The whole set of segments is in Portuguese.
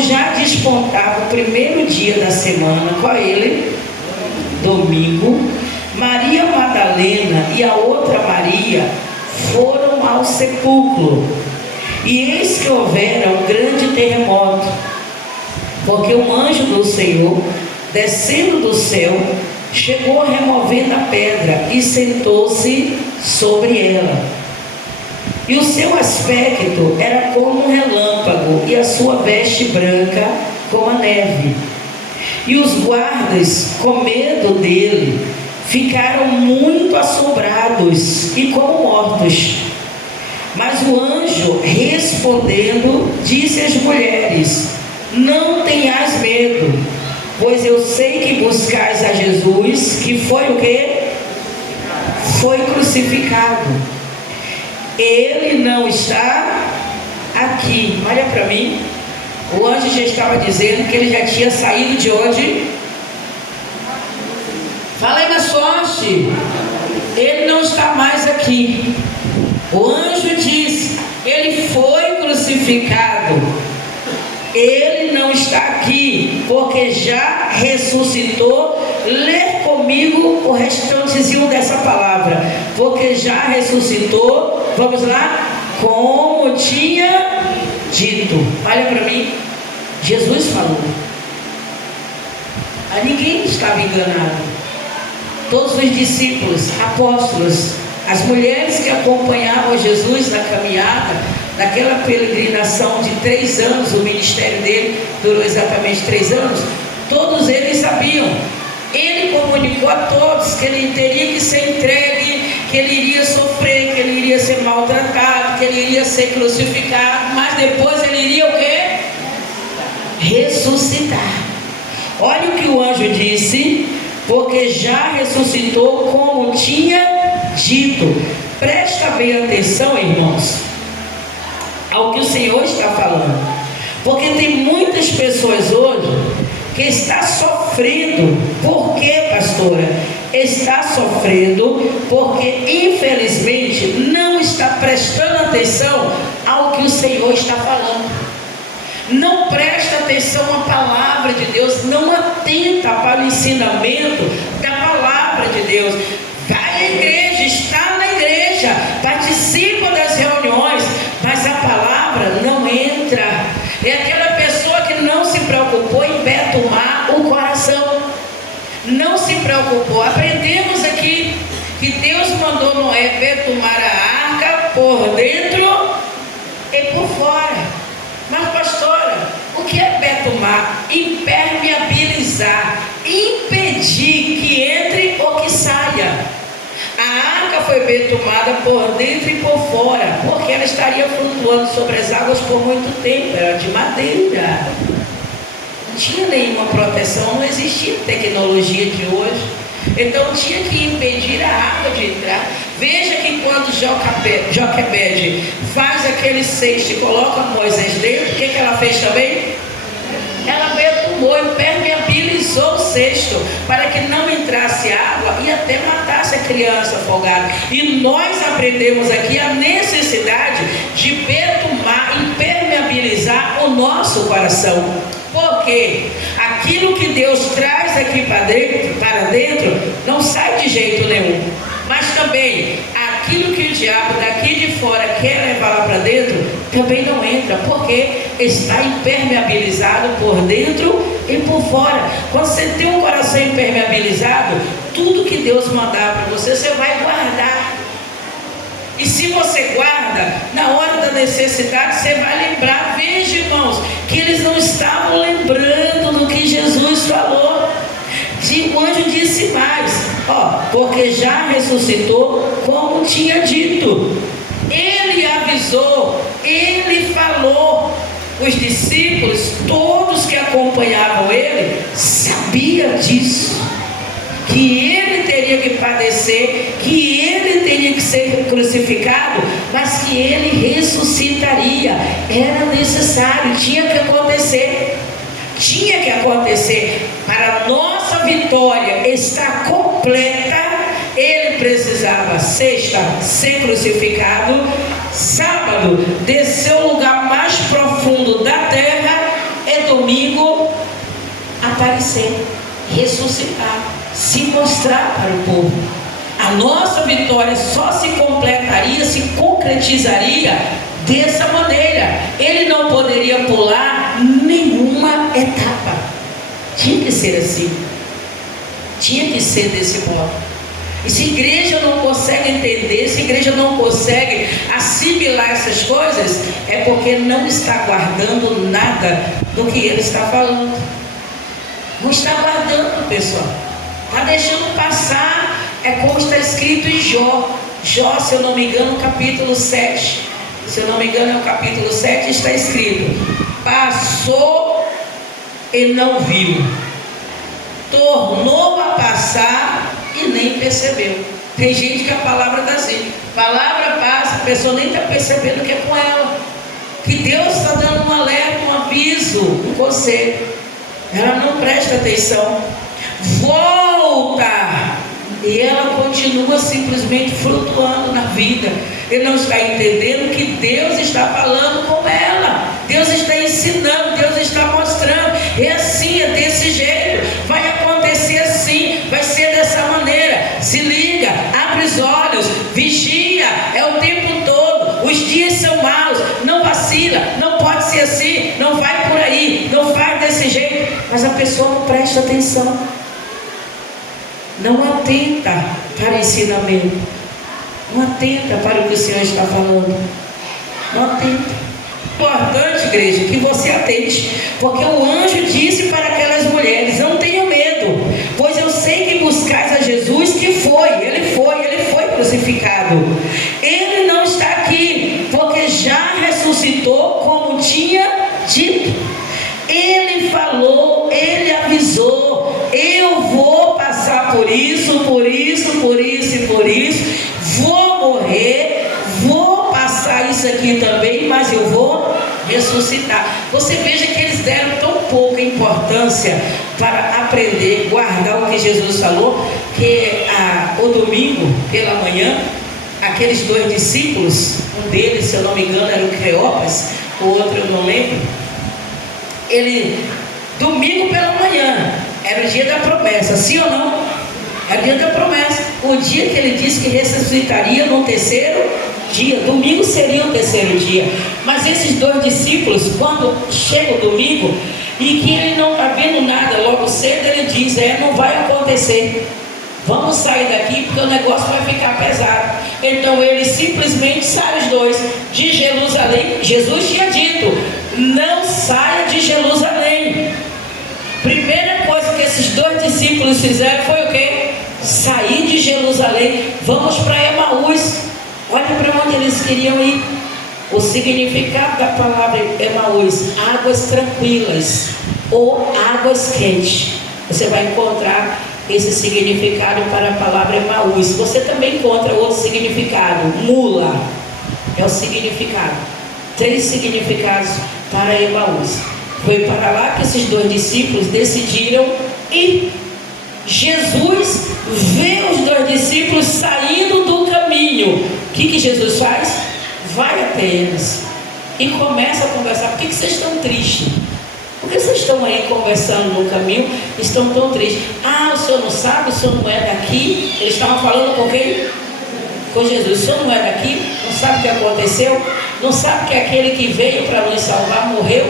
quando já despontava o primeiro dia da semana, qual é ele? Domingo, Maria Madalena e a outra Maria foram ao sepulcro. E eis que houvera um grande terremoto, porque um anjo do Senhor, descendo do céu, chegou removendo a pedra e sentou-se sobre ela. E o seu aspecto era como um relâmpago, e a sua veste branca como a neve. E os guardas, com medo dele, ficaram muito assombrados e como mortos. Mas o anjo, respondendo, disse às mulheres: não tenhais medo, pois eu sei que buscais a Jesus, que foi o quê? Foi crucificado. Ele não está aqui. Olha para mim. O anjo já estava dizendo que ele já tinha saído de onde? Fala aí na sorte. Ele não está mais aqui. O anjo disse: ele foi crucificado. Ele não está aqui, porque já ressuscitou. Lê comigo o restantezinho dessa palavra. Porque já ressuscitou. Vamos lá? Como tinha dito. Olha para mim. Jesus falou. A ninguém estava enganado. Todos os discípulos, apóstolos, as mulheres que acompanhavam Jesus na caminhada, naquela peregrinação de 3 anos, o ministério dele durou exatamente 3 anos, todos eles sabiam. Ele comunicou a todos que ele teria que ser entregue, que ele iria sofrer, que ele iria ser maltratado, que ele iria ser crucificado, mas depois ele iria o quê? Ressuscitar. Olha o que o anjo disse: porque já ressuscitou como tinha dito. Presta bem atenção, irmãos, ao que o Senhor está falando, porque tem muitas pessoas hoje que está sofrendo. Por quê, pastora? Está sofrendo porque infelizmente não está prestando atenção ao que o Senhor está falando. Não presta atenção à palavra de Deus, não atenta para o ensinamento da palavra de Deus. Vai à igreja, está na igreja, participa das reuniões, mas a palavra não entra. É aquela pessoa que não se preocupou em betumar o coração, não se preocupou. Aprendemos aqui que Deus mandou Noé betumar a arca por dentro e por fora. Mas pastora, o que é betumar? Impermeabilizar, impedir que entre ou que saia. A arca foi betumada por dentro e por fora, porque ela estaria flutuando sobre as águas por muito tempo. Era de madeira, não tinha nenhuma proteção, não existia tecnologia de hoje. Então tinha que impedir a água de entrar. Veja que quando Joquebede faz aquele cesto e coloca Moisés dentro, o que ela fez também? Ela betumou, impermeabilizou o cesto para que não entrasse água e até matasse a criança afogada. E nós aprendemos aqui a necessidade de betumar, impermeabilizar o nosso coração. Porque aquilo que Deus traz aqui para dentro não sai de jeito nenhum. Mas também aquilo que o diabo daqui de fora quer levar lá para dentro também não entra, porque está impermeabilizado por dentro e por fora. Quando você tem um coração impermeabilizado, tudo que Deus mandar para você, você vai guardar. E se você guarda, na hora da necessidade, você vai lembrar. Veja, irmãos, que eles não estavam lembrando do que Jesus falou. O anjo disse mais, porque já ressuscitou como tinha dito. Ele avisou, ele falou. Os discípulos, todos que acompanhavam ele, sabiam disso, que ele teria que padecer, que ele teria que ser crucificado, mas que ele ressuscitaria. Era necessário, tinha que acontecer. Tinha que acontecer. Para a nossa vitória estar completa, ele precisava sexta ser crucificado, sábado descer ao lugar mais profundo da terra e aparecer, ressuscitar, se mostrar para o povo. A nossa vitória só se completaria, se concretizaria dessa maneira. Ele não poderia pular nenhuma etapa. Tinha que ser assim. Tinha que ser desse modo. E se a igreja não consegue entender, se a igreja não consegue assimilar essas coisas, é porque não está guardando nada do que ele está falando. Não está guardando, pessoal. Está deixando passar. É como está escrito em Jó. Jó, se eu não me engano, capítulo 7. Se eu não me engano, é o capítulo 7, está escrito: passou e não viu, tornou a passar e nem percebeu. Tem gente que a palavra está assim, palavra passa, a pessoa nem está percebendo que é com ela, que Deus está dando um alerta, um aviso, um conselho. Ela não presta atenção, volta, e ela continua simplesmente flutuando na vida. Ele não está entendendo que Deus está falando com ela, Deus está ensinando, Deus está mostrando. É assim, é desse jeito, vai acontecer assim, vai ser dessa maneira. Se liga, abre os olhos, vigia, é o tempo todo. Os dias são maus, não vacila, não pode ser assim, não vai por aí, não faz desse jeito. Mas a pessoa não presta atenção, não atenta para o ensinamento, não atenta para o que o Senhor está falando, não atenta. Importante, igreja, que você atente, porque o anjo disse para aquelas mulheres: não tenham medo, pois eu sei que buscais a Jesus, que ele foi crucificado. Ele não está aqui, porque já ressuscitou, como tinha dito. Ele falou, ele avisou: eu vou passar por isso, vou morrer, vou passar isso aqui também, mas eu vou ressuscitar. Você veja que eles deram tão pouca importância para aprender, guardar o que Jesus falou, que o domingo pela manhã, aqueles dois discípulos, um deles, se eu não me engano, era o Cleopas, o outro eu não lembro. Ele, domingo pela manhã, era o dia da promessa, sim ou não? Era o dia da promessa, o dia que ele disse que ressuscitaria no terceiro dia. Domingo seria o terceiro dia. Mas esses dois discípulos, quando chega o domingo e que ele não está vendo nada logo cedo, ele diz: não vai acontecer, vamos sair daqui porque o negócio vai ficar pesado. Então eles simplesmente saem os dois de Jerusalém. Jesus tinha dito: não saia de Jerusalém. Primeira coisa que esses dois discípulos fizeram foi o quê? Sair de Jerusalém. Vamos para Emaús. Olha para onde eles queriam ir. O significado da palavra Emaús: águas tranquilas ou águas quentes. Você vai encontrar esse significado para a palavra Emaús. Você também encontra outro significado: mula. É o significado. 3 significados para Emaús. Foi para lá que esses dois discípulos decidiram ir. Jesus vê os dois discípulos saindo do caminho. O que Jesus faz? Vai até eles e começa a conversar. Por que vocês estão tristes? Por que vocês estão aí conversando no caminho? Estão tão tristes. O senhor não sabe? O senhor não é daqui? Eles estavam falando com quem? Com Jesus. O senhor não é daqui? Não sabe o que aconteceu? Não sabe que aquele que veio para nos salvar morreu?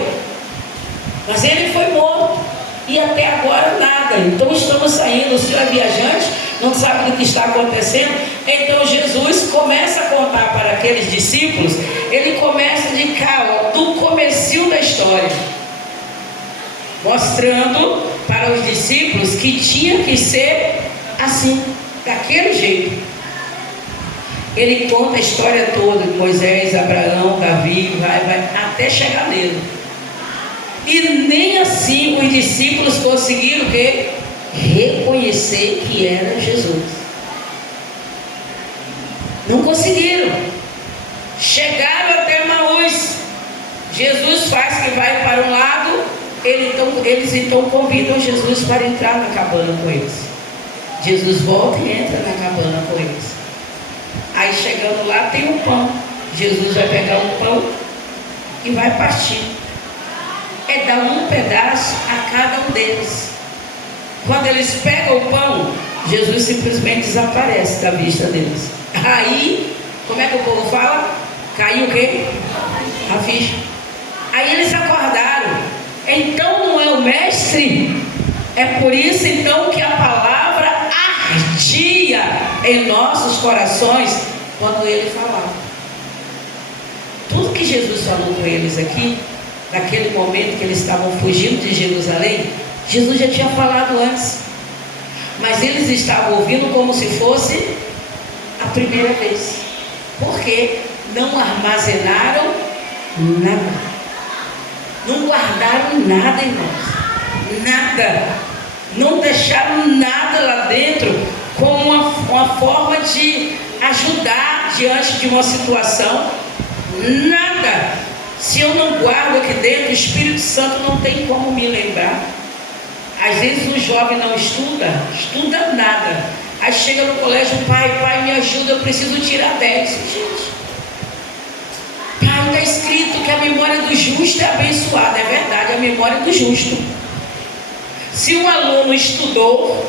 Mas ele foi morto e até agora nada. Então estamos saindo. O senhor é viajante, não sabe do que está acontecendo. Então Jesus começa a contar para aqueles discípulos. Ele começa de cá, do comecinho da história, mostrando para os discípulos que tinha que ser assim, daquele jeito. Ele conta a história toda de Moisés, Abraão, Davi, vai até chegar nele. E nem assim os discípulos conseguiram reconhecer que era Jesus. Não conseguiram. Chegaram até Emaús. Jesus faz que vai para um lado. Eles então convidam Jesus para entrar na cabana com eles. Jesus volta e entra na cabana com eles. Aí chegando lá tem um pão. Jesus vai pegar um pão e vai partir. Dar um pedaço a cada um deles. Quando eles pegam o pão, Jesus simplesmente desaparece da vista deles. Aí, como é que o povo fala? Caiu o quê? A ficha. Aí eles acordaram. Então não é o mestre? É por isso então que a palavra ardia em nossos corações quando ele falava. Tudo que Jesus falou com eles aqui, naquele momento que eles estavam fugindo de Jerusalém, Jesus já tinha falado antes. Mas eles estavam ouvindo como se fosse a primeira vez. Porque não armazenaram nada. Não guardaram nada, irmãos. Nada. Não deixaram nada lá dentro como uma forma de ajudar diante de uma situação. Nada. Se eu não guardo aqui dentro, o Espírito Santo não tem como me lembrar. Às vezes o jovem não estuda nada. Aí chega no colégio, pai, me ajuda, eu preciso tirar 10. Gente, pai, está escrito que a memória do justo é abençoada. É verdade, a memória do justo. Se um aluno estudou,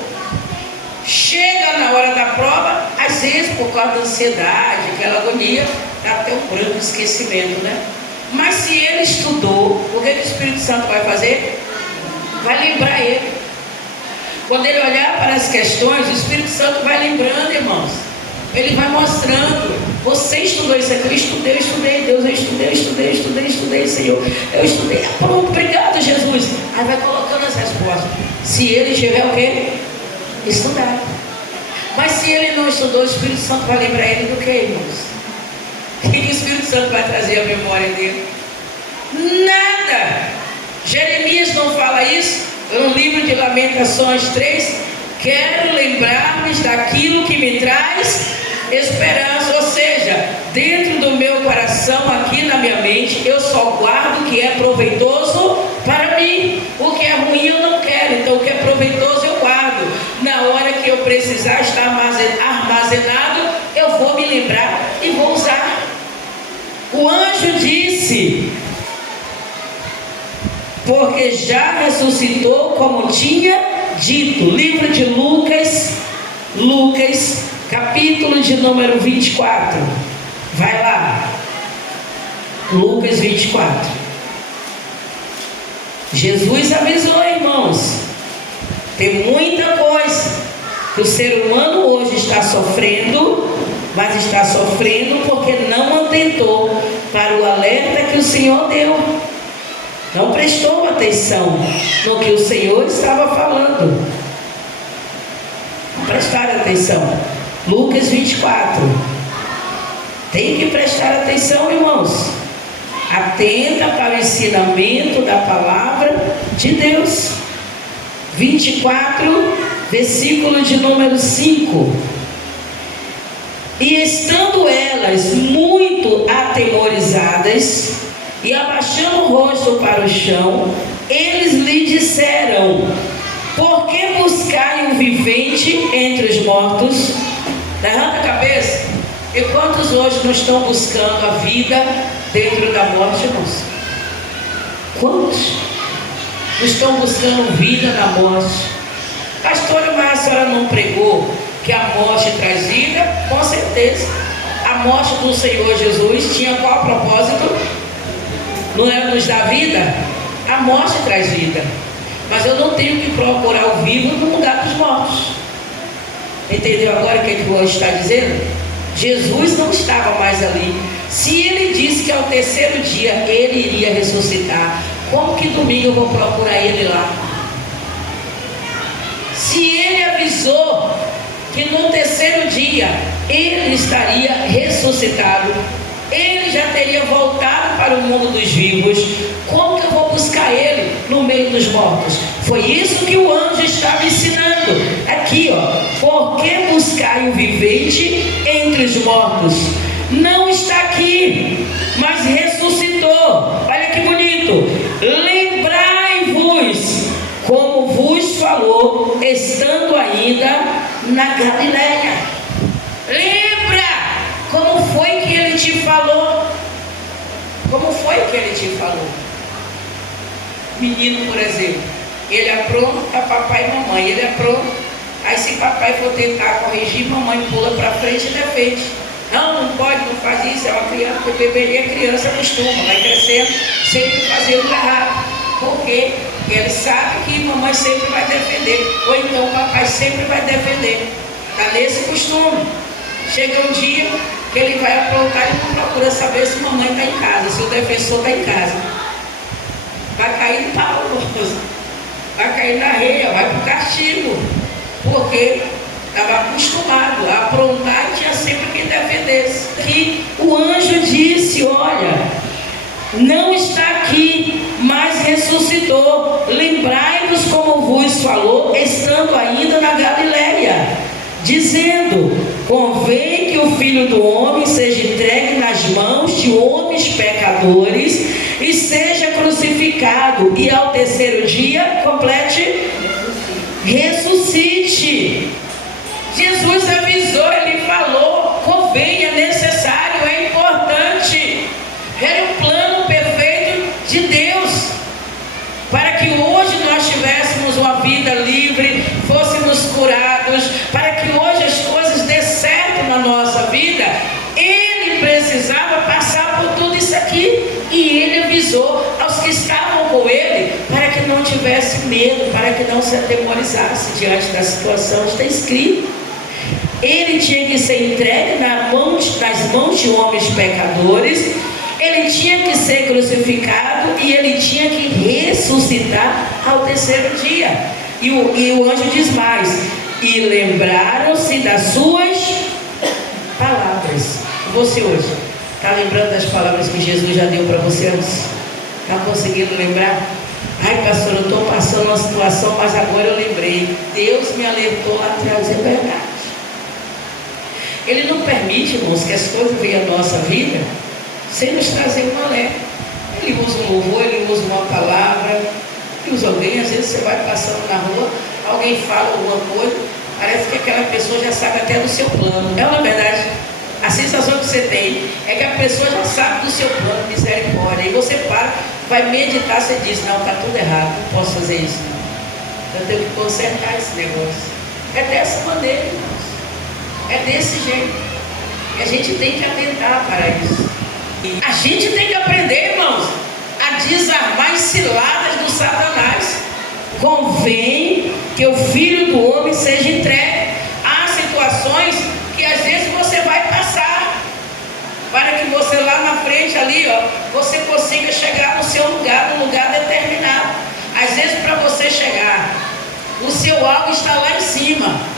chega na hora da prova, às vezes por causa da ansiedade, aquela agonia, dá até um branco esquecimento, né? Mas se ele estudou, o que o Espírito Santo vai fazer? Vai lembrar ele. Quando ele olhar para as questões, o Espírito Santo vai lembrando, irmãos. Ele vai mostrando. Você estudou isso aqui? Eu estudei, Deus, eu estudei, Senhor. Eu estudei, pronto, obrigado, Jesus. Aí vai colocando as respostas. Se ele tiver o quê? Estudar. Mas se ele não estudou, o Espírito Santo vai lembrar ele do que, irmãos? O que o Espírito Santo vai trazer à memória dele? Nada. Jeremias não fala isso? No livro de Lamentações 3, quero lembrar-me daquilo que me traz esperança. Ou seja, dentro do meu coração, aqui na minha mente, eu só guardo o que é proveitoso para mim. O que é ruim eu não quero. Então o que é proveitoso eu guardo. Na hora que eu precisar estar armazenado, eu vou me lembrar e vou usar. O anjo disse: porque já ressuscitou como tinha dito. Livro de Lucas, capítulo de número 24. Vai lá. Lucas 24. Jesus avisou, irmãos. Tem muita coisa que o ser humano hoje está sofrendo, mas está sofrendo porque não atentou para o alerta que o Senhor deu. Não prestou atenção no que o Senhor estava falando. Não prestaram atenção. Lucas 24. Tem que prestar atenção, irmãos. Atenta para o ensinamento da palavra de Deus. 24, versículo de número 5. E estando elas muito atemorizadas e abaixando o rosto para o chão, eles lhe disseram: por que buscai um vivente entre os mortos? Levanta a cabeça. E quantos hoje não estão buscando a vida dentro da morte, irmãos? Quantos não estão buscando vida na morte? Pastora, mas a senhora não pregou que a morte traz vida? Com certeza. A morte do Senhor Jesus tinha qual propósito? Não era nos dar vida? A morte traz vida. Mas eu não tenho que procurar o vivo no lugar dos mortos. Entendeu agora o que o anjo está dizendo? Jesus não estava mais ali. Se ele disse que ao terceiro dia ele iria ressuscitar, como que domingo eu vou procurar ele lá? Se ele avisou que no terceiro dia ele estaria ressuscitado, ele já teria voltado para o mundo dos vivos, como que eu vou buscar ele no meio dos mortos? Foi isso que o anjo estava ensinando aqui, ó. Por que buscar o vivente entre os mortos? Não está aqui, mas ressuscitou. Olha que bonito. Lembrai-vos como vos falou, estando ainda na Galileia. Lembra como foi que ele te falou? Como foi que ele te falou? Menino, por exemplo, ele apronta papai e mamãe, ele apronta. Aí se papai for tentar corrigir, mamãe pula para frente e defende. Não, não pode, não faz isso, é uma criança, porque bebê é criança, acostuma, vai crescendo, sempre fazendo errado. Por quê? Porque ele sabe que mamãe sempre vai defender, ou então papai sempre vai defender. Está nesse costume. Chega um dia que ele vai aprontar e não procura saber se mamãe está em casa, se o defensor está em casa. Vai cair no pau, vai cair na areia, vai para o castigo. Porque estava acostumado a aprontar e tinha sempre quem defendesse. Que o anjo disse: olha, não está aqui, mas ressuscitou. Lembrai-vos como vos falou, estando ainda na Galiléia, dizendo: convém que o Filho do Homem seja entregue nas mãos de homens pecadores e seja crucificado, e ao terceiro dia complete, ressuscite. Jesus avisou, ele falou, convém, é necessário, é importante. Era o plano perfeito de Deus, para que hoje nós tivéssemos uma vida livre, fôssemos curados, para que hoje as coisas dê certo na nossa vida. Ele precisava passar por tudo isso aqui, e ele avisou aos que estavam com ele, para que não tivesse medo, para que não se atemorizasse diante da situação. Está escrito. Ele tinha que ser entregue nas mãos de homens pecadores, ele tinha que ser crucificado e ele tinha que ressuscitar ao terceiro dia. E o anjo diz mais: e lembraram-se das suas palavras. Você hoje está lembrando das palavras que Jesus já deu para você antes? Está conseguindo lembrar? Ai, pastor, eu estou passando uma situação, mas agora eu lembrei. Deus me alertou lá atrás, é verdade. Ele não permite, irmãos, que as coisas venham à nossa vida sem nos trazer um alerta. Ele usa um louvor, ele usa uma palavra, ele usa alguém. Às vezes você vai passando na rua, alguém fala alguma coisa, parece que aquela pessoa já sabe até do seu plano. É uma verdade. A sensação que você tem é que a pessoa já sabe do seu plano, misericórdia. E você para, vai meditar, você diz: não, está tudo errado, não posso fazer isso não. Eu tenho que consertar esse negócio. É dessa maneira, irmãos. É desse jeito. E a gente tem que atentar para isso. A gente tem que aprender, irmãos, a desarmar as ciladas do Satanás. Convém que o Filho do Homem seja entregue. Há situações que às vezes você vai passar, para que você lá na frente ali, você consiga chegar no seu lugar, no lugar determinado. Às vezes para você chegar, o seu alvo está lá em cima.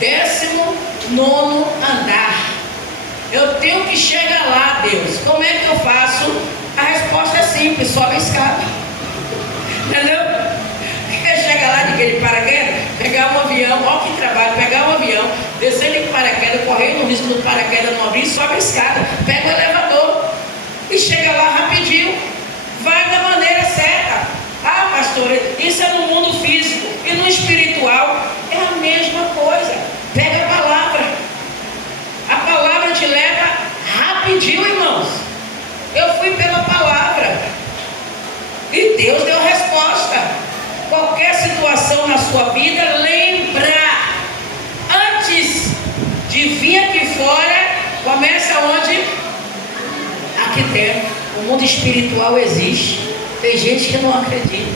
19º andar. Eu tenho que chegar lá, Deus. Como é que eu faço? A resposta é simples: sobe a escada. Entendeu? Quer chegar lá de aquele paraquedas? Pegar um avião, olha que trabalho, pegar um avião, descer de paraquedas, correr no risco do paraquedas não abrir, sobe a escada, pega o elevador e chega lá rapidinho. Vai da maneira certa. Ah, pastor, isso é no mundo físico. E no espiritual é a mesma coisa. Pega a palavra. A palavra te leva rapidinho, irmãos. Eu fui pela palavra e Deus deu resposta. Qualquer situação na sua vida, lembra, antes de vir aqui fora, começa onde? Aqui dentro. O mundo espiritual existe. Tem gente que não acredita.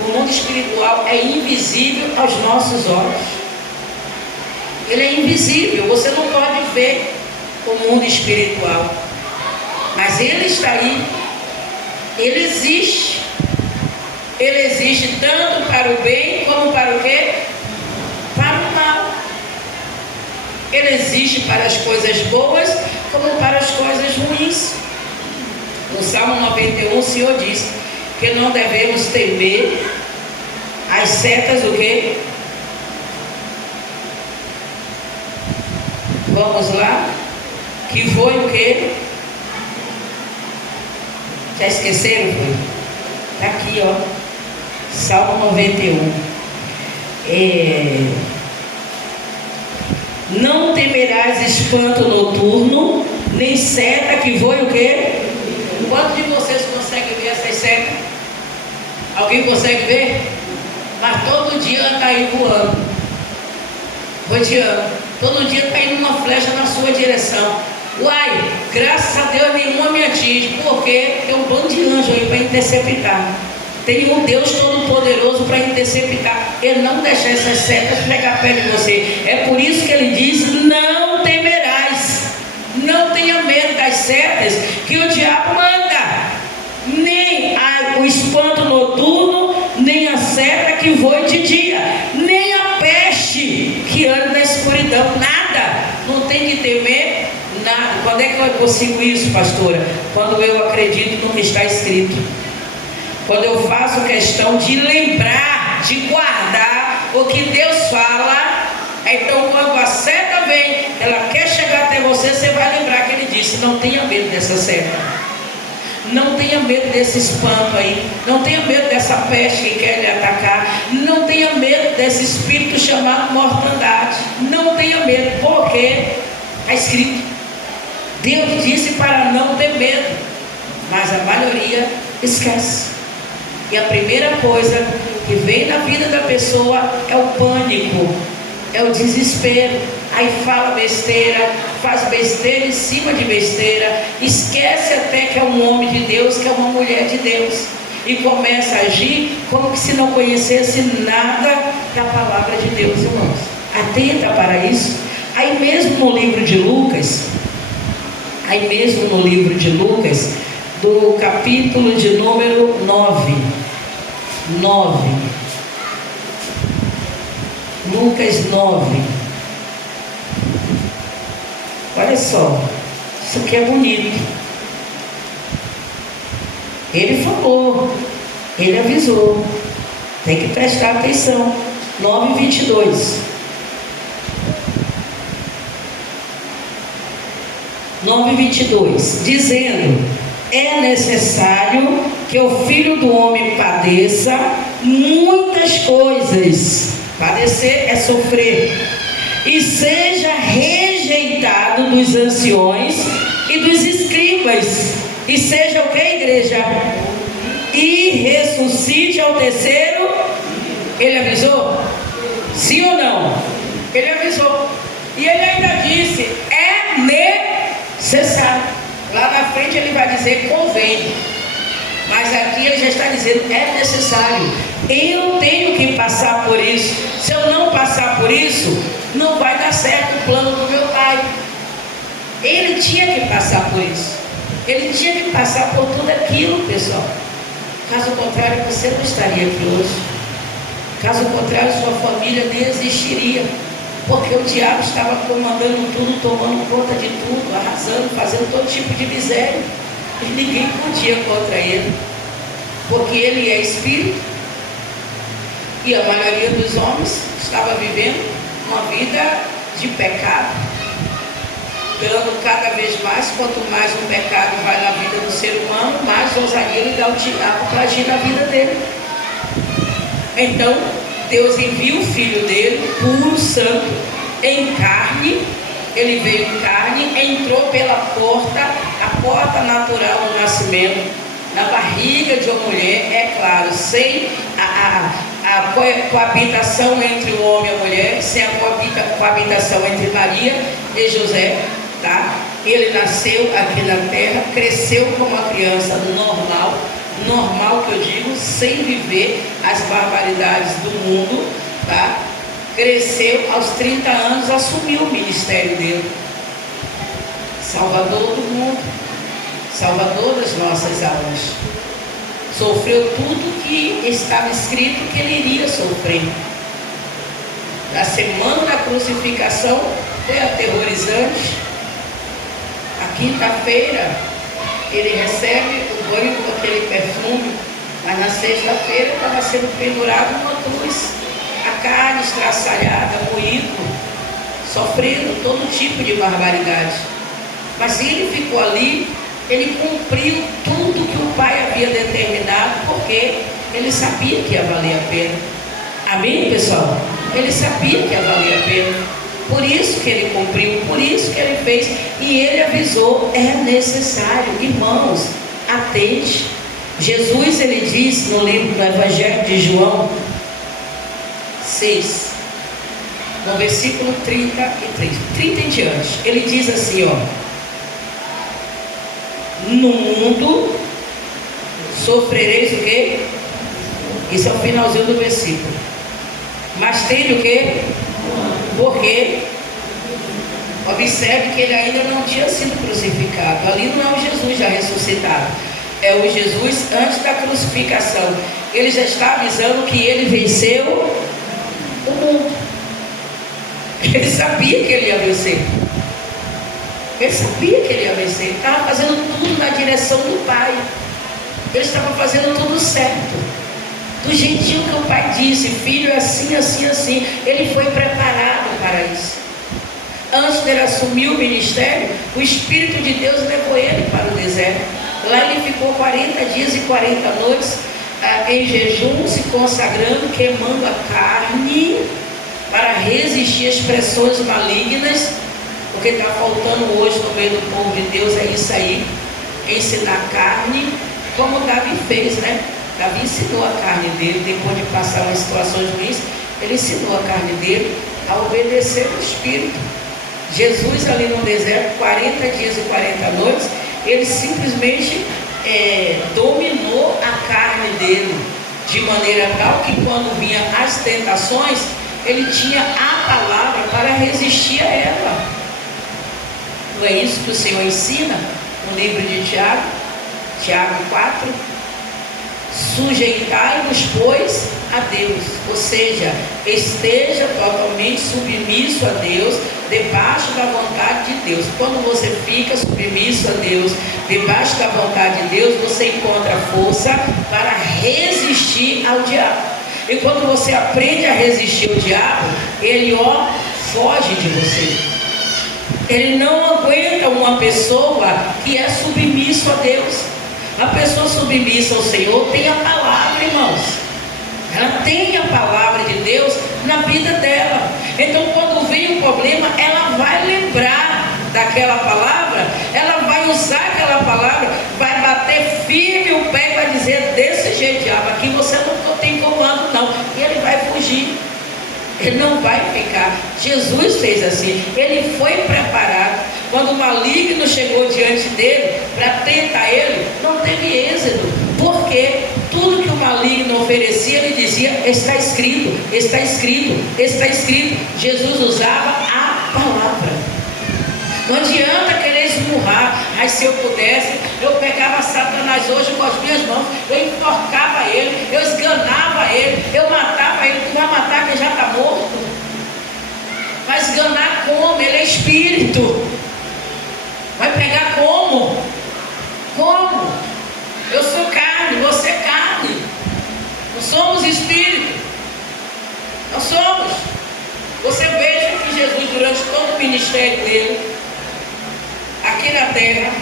O mundo espiritual é invisível aos nossos olhos. Ele é invisível. Você não pode ver o mundo espiritual. Mas ele está aí. Ele existe. Ele existe tanto para o bem como para o quê? Para o mal. Ele existe para as coisas boas como para as coisas ruins. No Salmo 91 o Senhor diz que não devemos temer as setas o quê? Vamos lá. Que foi o quê? Já esqueceram? Está aqui, ó. Salmo 91. Não temerás espanto noturno, nem seta que voe o quê? Quantos de vocês conseguem ver essas setas? Alguém consegue ver? Mas todo dia ela está aí voando, rodeando. Todo dia está indo uma flecha na sua direção. Uai, graças a Deus nenhuma me atinge, porque tem um bando de anjo aí para interceptar. Tem um Deus todo-poderoso para interceptar. Ele não deixa essas setas pegar perto de você. É por isso que ele diz: não temerás. Não tenha medo das setas que o diabo manda. Nem o espanto noturno, nem a seta que voe de dia, nem a peste que anda na escuridão. Nada. Não tem que temer nada. Quando é que eu consigo isso, pastora? Quando eu acredito no que está escrito. Quando eu faço questão de lembrar, de guardar o que Deus fala. Então quando a seta vem, ela quer chegar até você, você vai lembrar que ele disse: não tenha medo dessa seta. Não tenha medo desse espanto aí. Não tenha medo dessa peste que quer lhe atacar. Não tenha medo desse espírito chamado mortandade. Não tenha medo, porque está escrito. Deus disse para não ter medo, mas a maioria esquece. E a primeira coisa que vem na vida da pessoa é o pânico, é o desespero. Aí fala besteira, faz besteira em cima de besteira, esquece até que é um homem de Deus, que é uma mulher de Deus, e começa a agir como que se não conhecesse nada da palavra de Deus, irmãos. Atenta para isso. Aí mesmo no livro de Lucas, do capítulo de número 9, Lucas 9, olha só, isso aqui é bonito. Ele falou, ele avisou, tem que prestar atenção. 9:22. 9:22, dizendo: é necessário que o Filho do Homem padeça muitas coisas. Padecer é sofrer. E seja rejeitado dos anciões e dos escribas. E seja o que, igreja? E ressuscite ao terceiro. Ele avisou? Sim ou não? Ele avisou. E ele ainda disse: é necessário. Lá na frente ele vai dizer: convém. Mas aqui ele já está dizendo: é necessário. Eu tenho que passar por isso. Se eu não passar por isso, não vai dar certo o plano do meu pai. Ele tinha que passar por isso. Ele tinha que passar por tudo aquilo, pessoal. Caso contrário, você não estaria aqui hoje. Caso contrário, sua família nem existiria. Porque o diabo estava comandando tudo, tomando conta de tudo, arrasando, fazendo todo tipo de miséria. E ninguém podia contra ele. Porque ele é espírito. E a maioria dos homens estava vivendo uma vida de pecado. Dando cada vez mais, quanto mais o pecado vai na vida do ser humano, mais ousaria ele dá o diabo para agir na vida dele. Então, Deus envia o Filho dele, puro, santo, em carne. Ele veio em carne, entrou pela porta, a porta natural do nascimento, na barriga de uma mulher, é claro, sem a coabitação entre o homem e a mulher, sem a coabitação entre Maria e José, tá? Ele nasceu aqui na terra, cresceu como uma criança normal que eu digo, sem viver as barbaridades do mundo, tá? Cresceu, aos 30 anos, assumiu o ministério dele. Salvador do mundo, Salvador das nossas almas. Sofreu tudo que estava escrito que ele iria sofrer. Na semana da crucificação foi aterrorizante. A quinta-feira ele recebe o banho com aquele perfume, mas na sexta-feira estava sendo pendurado numa cruz, a carne estraçalhada, moído, sofrendo todo tipo de barbaridade. Mas ele ficou ali, ele cumpriu tudo que o Pai havia determinado, porque ele sabia que ia valer a pena. Amém, pessoal? Ele sabia que ia valer a pena. Por isso que ele cumpriu, por isso que ele fez. E ele avisou: é necessário. Irmãos, atente. Jesus, ele diz no livro do Evangelho de João 6, no versículo 33, 30 em diante, ele diz assim, ó: no mundo sofrereis o quê? Isso é o finalzinho do versículo. Mas tem o quê? Porque observe que ele ainda não tinha sido crucificado. Ali não é o Jesus já ressuscitado, é o Jesus antes da crucificação. Ele já está avisando que ele venceu o mundo. Ele sabia que ele ia vencer. Ele sabia que ele ia vencer. Ele estava fazendo tudo na direção do Pai. Ele estava fazendo tudo certo, do jeitinho que o Pai disse: filho, é assim, assim, assim. Ele foi preparado para isso. Antes dele assumir o ministério, o Espírito de Deus levou ele para o deserto. Lá ele ficou 40 dias e 40 noites em jejum, se consagrando, queimando a carne para resistir às pressões malignas. O que está faltando hoje no meio do povo de Deus é isso aí: ensinar carne, como Davi fez, né? Davi ensinou a carne dele, depois de passar umas situações ruins, ele ensinou a carne dele a obedecer o Espírito. Jesus ali no deserto, 40 dias e 40 noites, ele simplesmente dominou a carne dele, de maneira tal que quando vinha as tentações, ele tinha a palavra para resistir a ela. Não é isso que o Senhor ensina no livro de Tiago, Tiago 4? Sujeitai-vos, pois, a Deus, ou seja, esteja totalmente submisso a Deus, debaixo da vontade de Deus. Quando você fica submisso a Deus, debaixo da vontade de Deus, você encontra força para resistir ao diabo. E quando você aprende a resistir ao diabo, ele foge de você. Ele não aguenta uma pessoa que é submisso a Deus. A pessoa submissa ao Senhor tem a palavra, irmãos. Ela tem a palavra de Deus na vida dela. Então, quando vem um problema, ela vai lembrar daquela palavra, ela vai usar aquela palavra, vai bater firme o pé e vai dizer desse jeito: diabo, aqui você não tem comando não. E ele vai fugir. Ele não vai ficar. Jesus fez assim. Ele foi preparado. Quando o maligno chegou diante dele para tentar ele, não teve êxito. Porque tudo que o maligno oferecia, ele dizia: está escrito, está escrito, está escrito. Jesus usava a palavra. Não adianta querer esmurrar. Ai, se eu pudesse, eu pegava Satanás hoje com as minhas mãos, eu enforcava ele, eu esganava ele, eu matava ele. Tu vai matar quem já está morto? Mas esganar como? Ele é espírito. Vai pegar como? Como? Eu sou carne, você é carne. Nós somos espírito. Nós somos. Você veja que Jesus, durante todo o ministério dele, aqui na terra,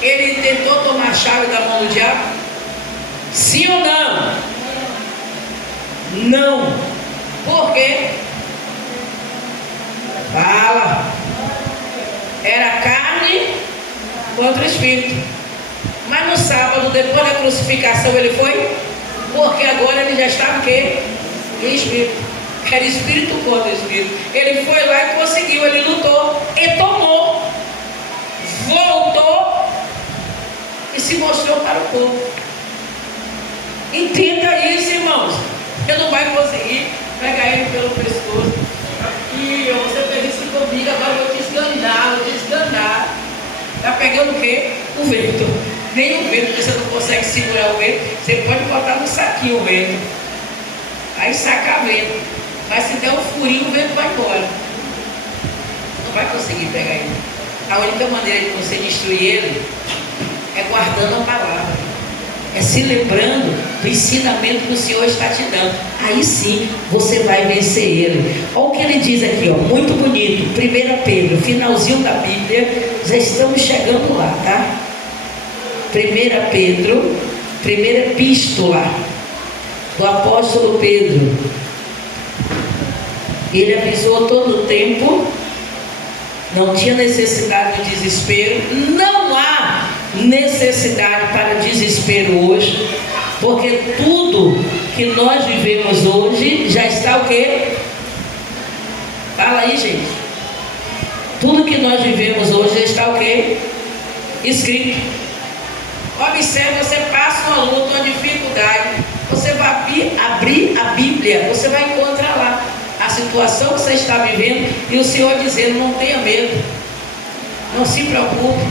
ele tentou tomar a chave da mão do diabo? Sim ou não? Não. Por quê? Fala. Era carne contra o espírito. Mas no sábado, depois da crucificação, ele foi? Porque agora ele já estava o quê? Em espírito. Era espírito contra espírito. Ele foi lá e conseguiu, ele lutou e tomou. Voltou e se mostrou para o povo. Entenda isso, irmãos. Você não vai conseguir pegar ele pelo pescoço. Aqui, você fez isso comigo, agora eu vou te esganar, vou te esganar. Está pegando o quê? O vento. Nem o vento, porque você não consegue segurar o vento. Você pode botar no saquinho o vento. Aí saca vento. Mas se der um furinho, o vento vai embora. Não vai conseguir pegar ele. A única maneira de você destruir ele é guardando a palavra, é se lembrando do ensinamento que o Senhor está te dando. Aí sim você vai vencer ele. Olha o que ele diz aqui, ó, muito bonito. 1 Pedro, finalzinho da Bíblia, já estamos chegando lá, tá? 1 Pedro, primeira epístola do apóstolo Pedro. Ele avisou todo o tempo. Não tinha necessidade de desespero. Não há necessidade para desespero hoje, porque tudo que nós vivemos hoje já está o quê? Fala aí, gente. Tudo que nós vivemos hoje já está o quê? Escrito. Observe, você passa uma luta, uma dificuldade, você vai abrir a Bíblia, você vai encontrar lá a situação que você está vivendo e o Senhor dizendo: não tenha medo, não se preocupe,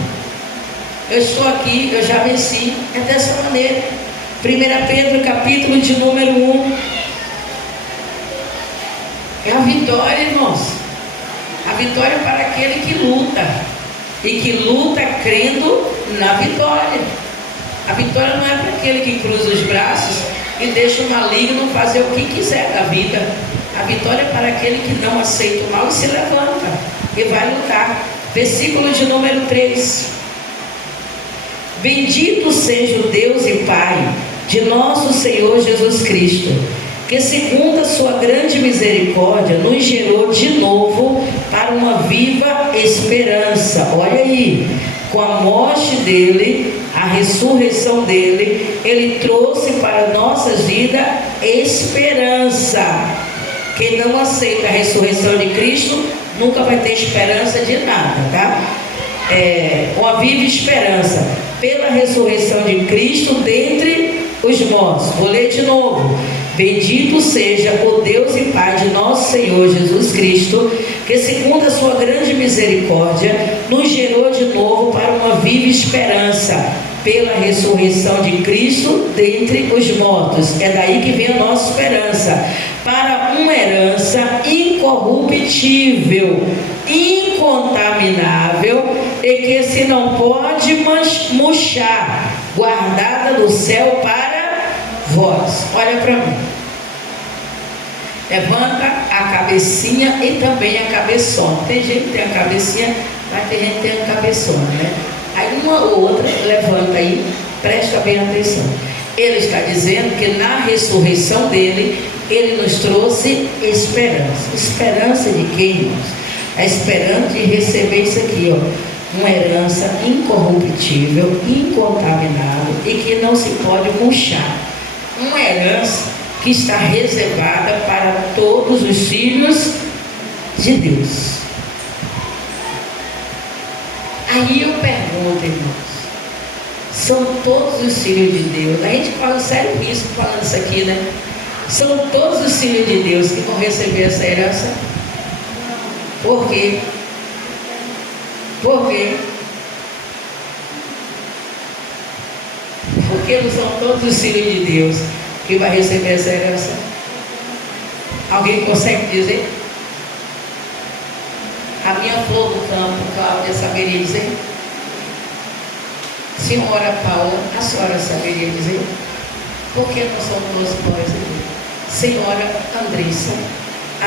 eu estou aqui, eu já venci. É dessa maneira. 1 Pedro capítulo de número 1, é a vitória, irmãos. A vitória para aquele que luta, e que luta crendo na vitória. A vitória não é para aquele que cruza os braços e deixa o maligno fazer o que quiser da vida. A vitória é para aquele que não aceita o mal e se levanta e vai lutar. Versículo de número 3. Bendito seja o Deus e Pai de nosso Senhor Jesus Cristo, que segundo a sua grande misericórdia nos gerou de novo para uma viva esperança. Olha aí, com a morte dele, a ressurreição dele, ele trouxe para a nossa vida esperança. Quem não aceita a ressurreição de Cristo nunca vai ter esperança de nada, tá? Uma viva esperança pela ressurreição de Cristo dentre os mortos. Vou ler de novo. Bendito seja o Deus e Pai de nosso Senhor Jesus Cristo, que segundo a sua grande misericórdia nos gerou de novo para uma viva esperança pela ressurreição de Cristo dentre os mortos. É daí que vem a nossa esperança, para uma herança incorruptível, incontaminável e que se não pode murchar, guardada do céu para vós. Olha para mim. Levanta a cabecinha e também a cabeçona. Tem gente que tem a cabecinha, mas tem gente que tem a cabeçona, né? Aí uma ou outra levanta aí, presta bem atenção. Ele está dizendo que na ressurreição dele, ele nos trouxe esperança. Esperança de quê, irmãos? A esperança de receber isso aqui, ó. Uma herança incorruptível, incontaminável e que não se pode murchar. Uma herança que está reservada para todos os filhos de Deus. Aí eu pergunto, irmãos, são todos os filhos de Deus? A gente fala sério isso, falando isso aqui, né? São todos os filhos de Deus que vão receber essa herança? Por quê? Por quê? Porque não são todos os filhos de Deus que vai receber essa herança? Alguém consegue dizer? A minha flor do campo, Cláudia, saberia dizer? Senhora Paula, a senhora saberia dizer? Por que não são todos que vão receber? Senhora Andressa,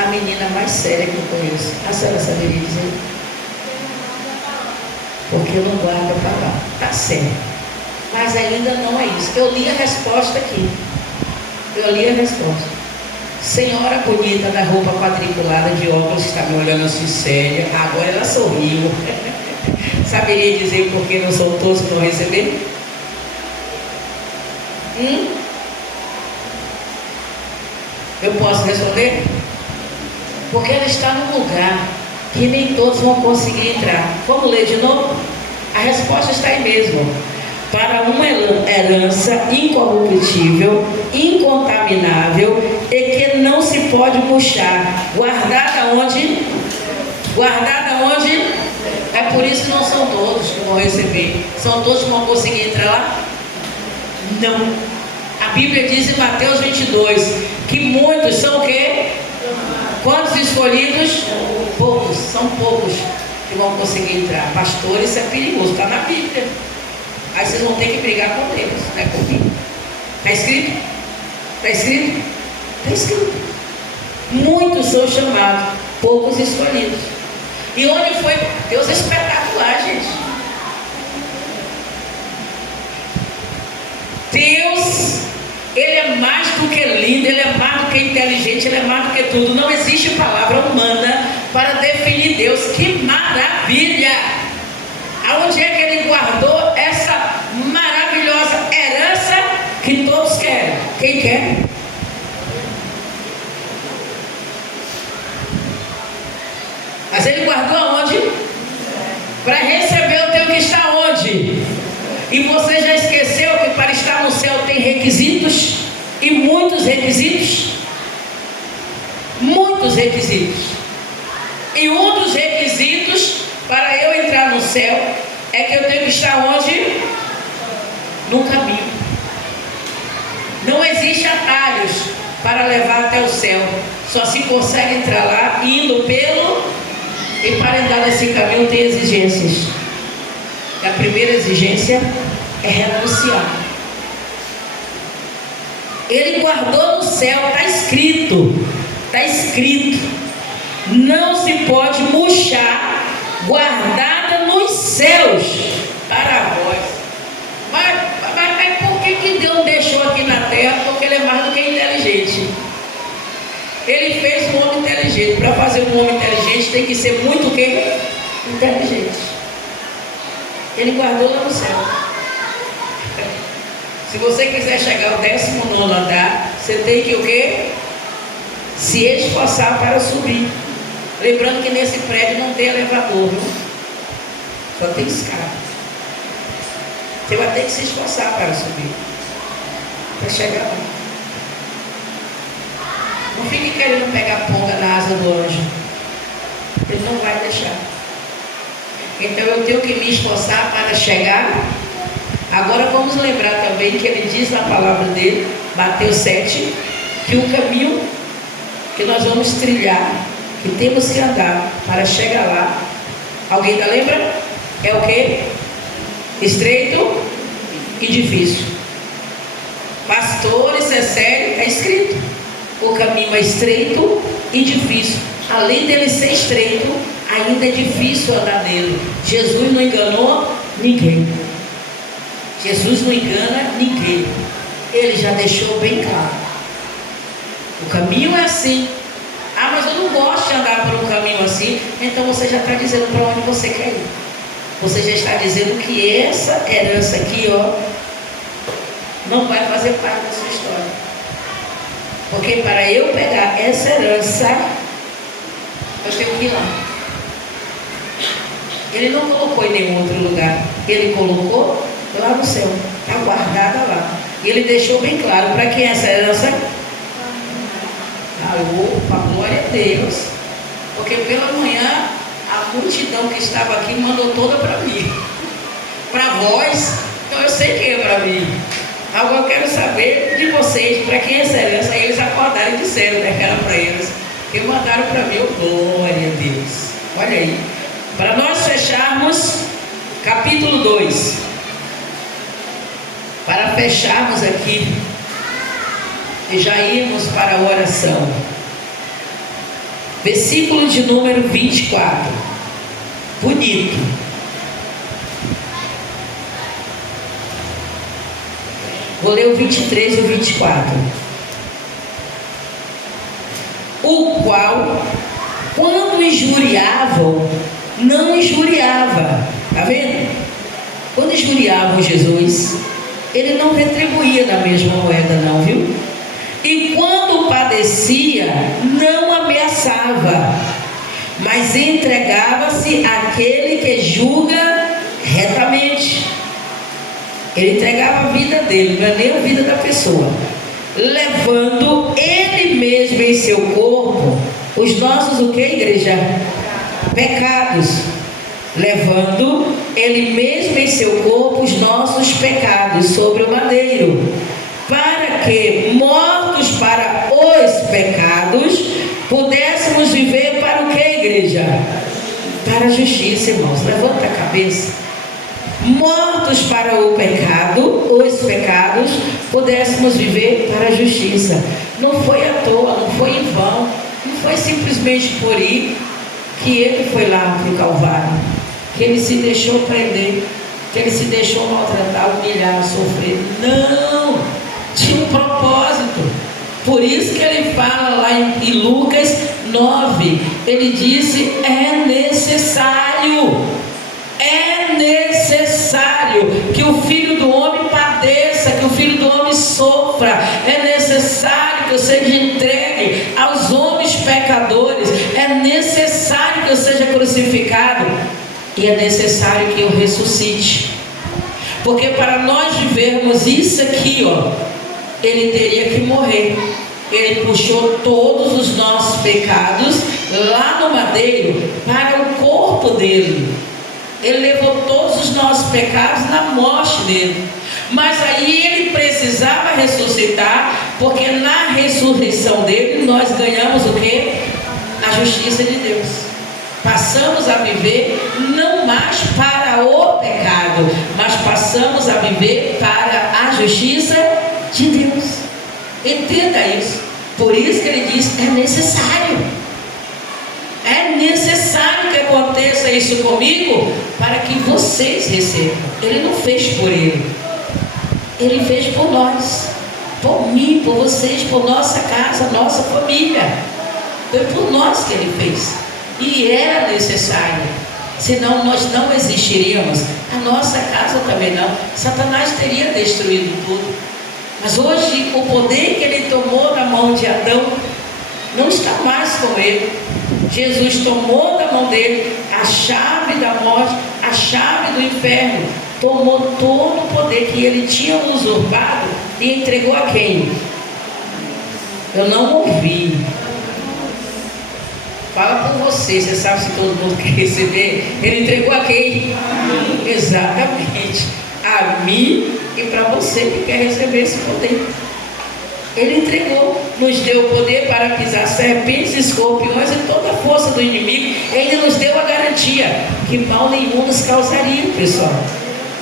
a menina mais séria que eu conheço, a senhora saberia dizer? Porque não guarda a palavra. Tá certo. Mas ainda não é isso. Eu li a resposta aqui. Eu li a resposta. Senhora bonita da roupa quadriculada de óculos, que está me olhando assim séria. Agora ela sorriu. Saberia dizer por que não são todos que vão receber? Eu posso responder? Porque ela está num lugar que nem todos vão conseguir entrar. Vamos ler de novo? A resposta está aí mesmo. Para uma herança incorruptível, incontaminável e que não se pode murchar. Guardada onde? Guardada onde? É por isso que não são todos que vão receber. São todos que vão conseguir entrar lá? Não. A Bíblia diz em Mateus 22 que muitos são o quê? Quantos escolhidos? Poucos. São poucos que vão conseguir entrar. Pastor, isso é perigoso. Está na Bíblia. Aí vocês vão ter que brigar com Deus, não é comigo. Está escrito? Está escrito? Está escrito. Muitos são chamados, poucos escolhidos. E onde foi? Deus é espetacular, gente. Deus, Ele é mais do que lindo, Ele é mais do que inteligente, Ele é mais do que tudo. Não existe palavra humana para definir Deus. Que maravilha! Aonde é que Ele guardou essa e muitos requisitos. Muitos requisitos. E um dos requisitos para eu entrar no céu é que eu tenho que estar onde? No caminho. Não existe atalhos para levar até o céu. Só se consegue entrar lá indo pelo... E para entrar nesse caminho tem exigências. E a primeira exigência é renunciar. Ele guardou no céu, está escrito. Está escrito. Não se pode murchar, guardada nos céus para vós. Mas por que Deus deixou aqui na terra? Porque ele é mais do que inteligente. Ele fez um homem inteligente. Para fazer um homem inteligente tem que ser muito o quê? Inteligente. Ele guardou lá no céu. Se você quiser chegar ao 19º andar, você tem que o quê? Se esforçar para subir. Lembrando que nesse prédio não tem elevador, não? Só tem escada. Você vai ter que se esforçar para subir, para chegar lá. Não fique querendo pegar ponga na asa do anjo. Ele não vai deixar. Então eu tenho que me esforçar para chegar. Agora vamos lembrar também que ele diz na palavra dele, Mateus 7, que o caminho que nós vamos trilhar, que temos que andar para chegar lá, alguém ainda lembra? É o quê? Estreito e difícil. Pastor, isso é sério? Está escrito. O caminho é estreito e difícil. Além dele ser estreito, ainda é difícil andar nele. Jesus não enganou ninguém. Jesus não engana ninguém. Ele já deixou bem claro. O caminho é assim. Ah, mas eu não gosto de andar por um caminho assim. Então você já está dizendo para onde você quer ir. Você já está dizendo que essa herança aqui, ó, não vai fazer parte da sua história. Porque para eu pegar essa herança, eu tenho que ir lá. Ele não colocou em nenhum outro lugar. Ele colocou lá no céu. Está guardada lá. E ele deixou bem claro para quem é essa herança. Opa, glória a Deus. Porque pela manhã a multidão que estava aqui mandou toda para mim. Para vós, então eu sei que é para mim. Agora eu quero saber de vocês, para quem é essa herança. Aí eles acordaram e disseram, né, que era para eles. E mandaram para mim, glória a Deus. Olha aí. Para nós fecharmos, capítulo 2. Para fecharmos aqui e já irmos para a oração. Versículo de número 24. Bonito. Vou ler o 23 e o 24. O qual, quando injuriavam, não injuriava. Está vendo? Quando injuriavam Jesus, ele não retribuía da mesma moeda, não, viu? E quando padecia, não ameaçava, mas entregava-se àquele que julga retamente. Ele entregava a vida dele, não é nem a vida da pessoa, levando ele mesmo em seu corpo os nossos, o que, igreja? Pecados. Levando ele mesmo em seu corpo os nossos pecados sobre o madeiro, para que, mortos para os pecados, pudéssemos viver para o que, igreja? Para a justiça, irmãos. Levanta a cabeça. Mortos para o pecado, os pecados, pudéssemos viver para a justiça. Não foi à toa, não foi em vão, não foi simplesmente por ir que ele foi lá para o Calvário, que ele se deixou prender, que ele se deixou maltratar, humilhar, sofrer. Não, tinha um propósito. Por isso que ele fala lá em Lucas 9, ele disse: é necessário que o Filho do Homem padeça, que o Filho do Homem sofra. É necessário que eu seja entregue aos homens pecadores. É necessário que eu seja crucificado. E é necessário que eu ressuscite. Porque para nós vivermos isso aqui, ó, ele teria que morrer. Ele puxou todos os nossos pecados lá no madeiro para o corpo dele. Ele levou todos os nossos pecados na morte dele. Mas aí ele precisava ressuscitar, porque na ressurreição dele nós ganhamos o quê? A justiça de Deus. Passamos a viver não mais para o pecado, mas passamos a viver para a justiça de Deus. Entenda isso. Por isso que ele diz: é necessário. É necessário que aconteça isso comigo para que vocês recebam. Ele não fez por ele. Ele fez por nós. Por mim, por vocês, por nossa casa, nossa família. Foi por nós que ele fez. E era necessário. Senão nós não existiríamos. A nossa casa também não. Satanás teria destruído tudo. Mas hoje o poder que ele tomou na mão de Adão não está mais com ele. Jesus tomou da mão dele a chave da morte, a chave do inferno. Tomou todo o poder que ele tinha usurpado e entregou a quem? Eu não ouvi. Fala por você, você sabe se todo mundo quer receber. Ele entregou a quem? Exatamente. A mim e para você que quer receber esse poder. Ele entregou, nos deu o poder para pisar serpentes, escorpiões e toda a força do inimigo. Ele nos deu a garantia que mal nenhum nos causaria, pessoal.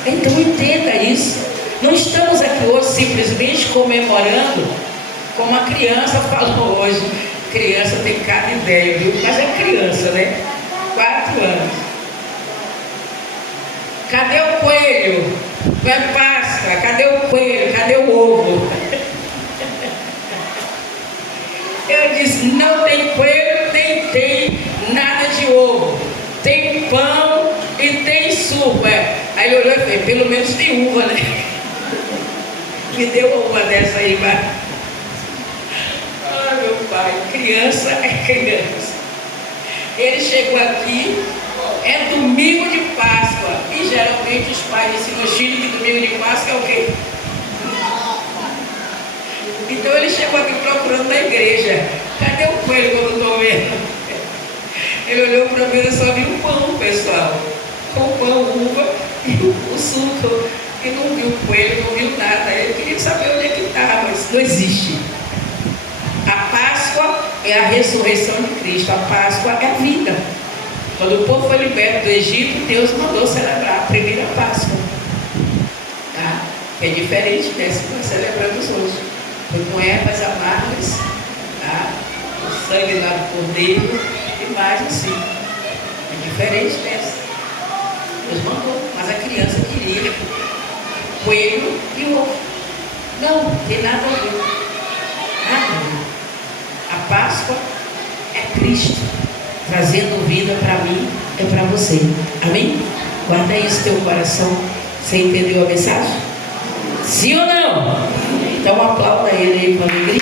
Então entenda isso. Não estamos aqui hoje simplesmente comemorando, como a criança falou hoje. Criança tem cada ideia, viu? Mas é criança, né? 4 anos. Cadê o coelho? Não é Páscoa? Cadê o coelho? Cadê o ovo? Eu disse: não tem coelho, nem tem nada de ovo. Tem pão e tem suco. Aí ele olhou e fez: pelo menos tem uva, né? Me deu uma dessa aí, vai. Ah, meu pai, criança é criança. Ele chegou aqui, é domingo de Páscoa. E geralmente os pais ensinam os filhos que domingo de Páscoa é o quê? Então ele chegou aqui procurando na igreja. Cadê o coelho que eu não estou vendo? Ele olhou para mim e só viu o pão, pessoal. Com o pão, uva e o suco. E não viu o coelho, não viu nada. Ele queria saber onde é que estava, mas não existe. A Páscoa é a ressurreição de Cristo. A Páscoa é a vida. Quando o povo foi liberto do Egito, Deus mandou celebrar a primeira Páscoa. Tá? Que é diferente dessa que nós celebramos hoje. Foi com ervas amargas, tá? O sangue lá do cordeiro e mais assim. É diferente dessa. Deus mandou, mas a criança queria coelho e ovo. Não tem nada a ver. Nada a ver. A Páscoa é Cristo trazendo vida para mim e para você. Amém? Guarda isso no teu coração. Você entendeu a mensagem? Sim ou não? Então aplauda ele aí com alegria.